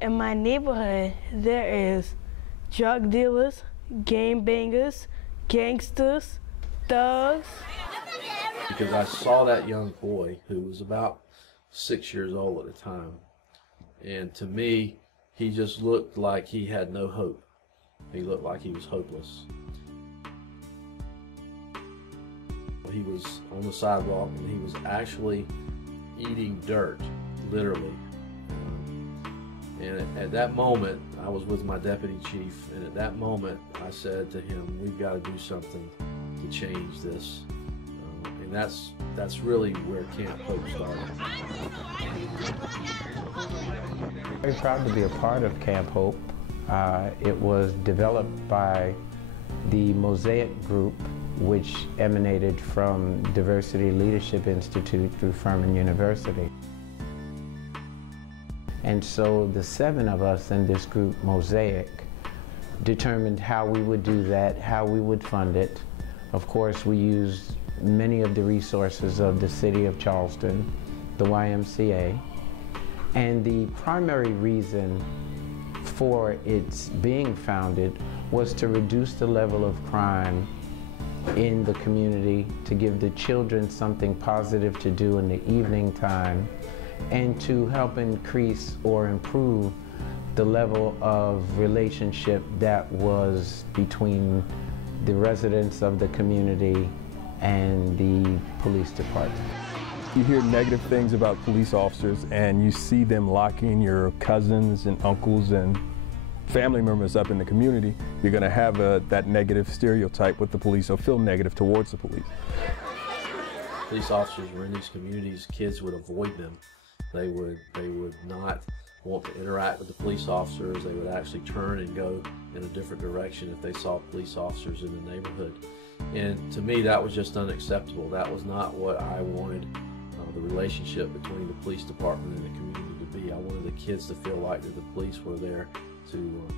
In my neighborhood, there is drug dealers, game bangers, gangsters, thugs. Because I saw that young boy who was about 6 years old at the time, and to me, he just looked like he had no hope. He looked like he was hopeless. He was on the sidewalk and he was actually eating dirt, literally. And at that moment, I was with my deputy chief, and at that moment, I said to him, we've got to do something to change this. And that's really where Camp Hope started. Very proud to be a part of Camp Hope. It was developed by the Mozaik group, which emanated from Diversity Leadership Institute through Furman University. And so the 7 of us in this group, Mozaik, determined how we would do that, how we would fund it. Of course, we used many of the resources of the city of Charleston, the YMCA, and the primary reason for its being founded was to reduce the level of crime in the community, to give the children something positive to do in the evening time, and to help increase or improve the level of relationship that was between the residents of the community and the police department. You hear negative things about police officers and you see them locking your cousins and uncles and family members up in the community, you're going to have that negative stereotype with the police or feel negative towards the police. Police officers were in these communities, kids would avoid them. They would not want to interact with the police officers. They would actually turn and go in a different direction if they saw police officers in the neighborhood. And to me, that was just unacceptable. That was not what I wanted the relationship between the police department and the community to be. I wanted the kids to feel like that the police were there to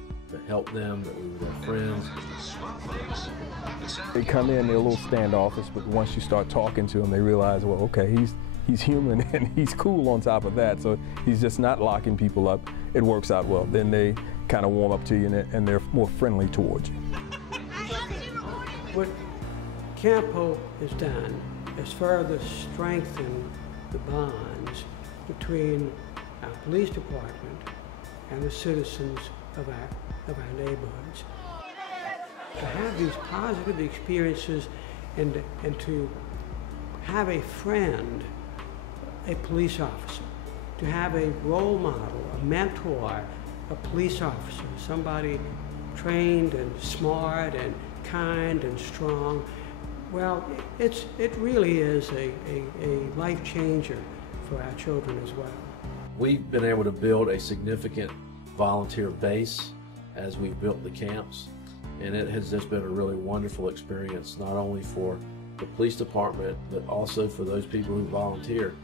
help them, that we were their friends. They come in, they're a little standoffish, but once you start talking to them, they realize, well, okay, he's human and he's cool on top of that, so he's just not locking people up. It works out well. Then they kind of warm up to you and they're more friendly towards you. What Camp Hope has done is further strengthen the bonds between our police department and the citizens of our neighborhoods. To have these positive experiences and to have a friend, a police officer, to have a role model, a mentor, a police officer, somebody trained and smart and kind and strong, well, it really is a life changer for our children as well. We've been able to build a significant volunteer base as we've built the camps, and it has just been a really wonderful experience, not only for the police department, but also for those people who volunteer.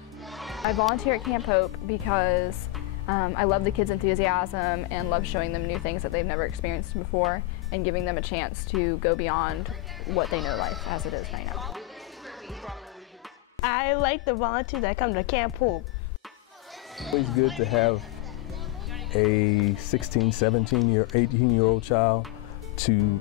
I volunteer at Camp Hope because I love the kids' enthusiasm and love showing them new things that they've never experienced before and giving them a chance to go beyond what they know life as it is right now. I like the volunteers that come to Camp Hope. It's always good to have a 16, 17, 18-year-old child to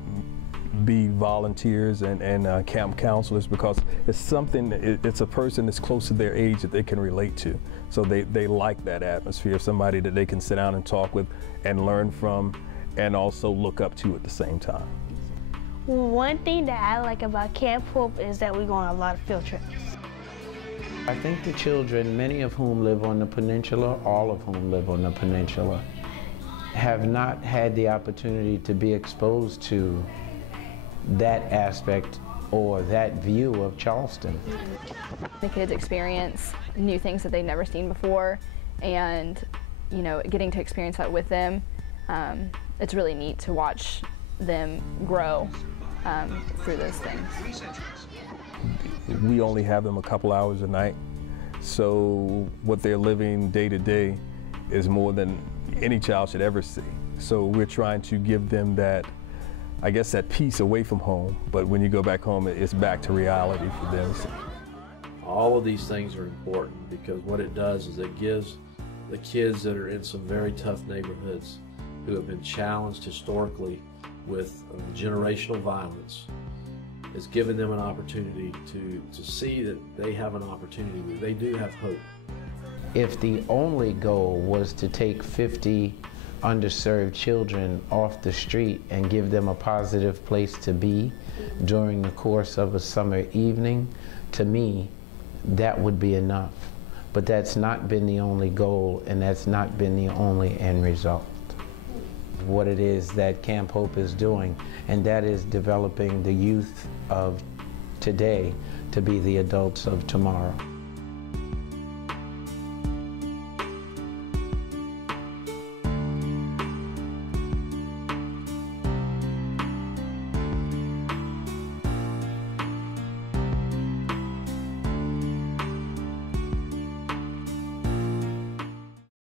be volunteers and camp counselors, because it's something, it's a person that's close to their age that they can relate to. So they like that atmosphere, somebody that they can sit down and talk with and learn from and also look up to at the same time. One thing that I like about Camp Hope is that we go on a lot of field trips. I think the children, many of whom live on the peninsula, all of whom live on the peninsula, have not had the opportunity to be exposed to that aspect or that view of Charleston. The kids experience new things that they've never seen before, and getting to experience that with them, it's really neat to watch them grow through those things. We only have them a couple hours a night, so what they're living day to day is more than any child should ever see. So we're trying to give them that, I guess, that peace away from home, but when you go back home, it's back to reality for them. All of these things are important because what it does is it gives the kids that are in some very tough neighborhoods who have been challenged historically with generational violence. It's given them an opportunity to see that they have an opportunity, that they do have hope. If the only goal was to take 50 underserved children off the street and give them a positive place to be during the course of a summer evening, to me, that would be enough. But that's not been the only goal, and that's not been the only end result. What it is that Camp Hope is doing, and that is developing the youth of today to be the adults of tomorrow.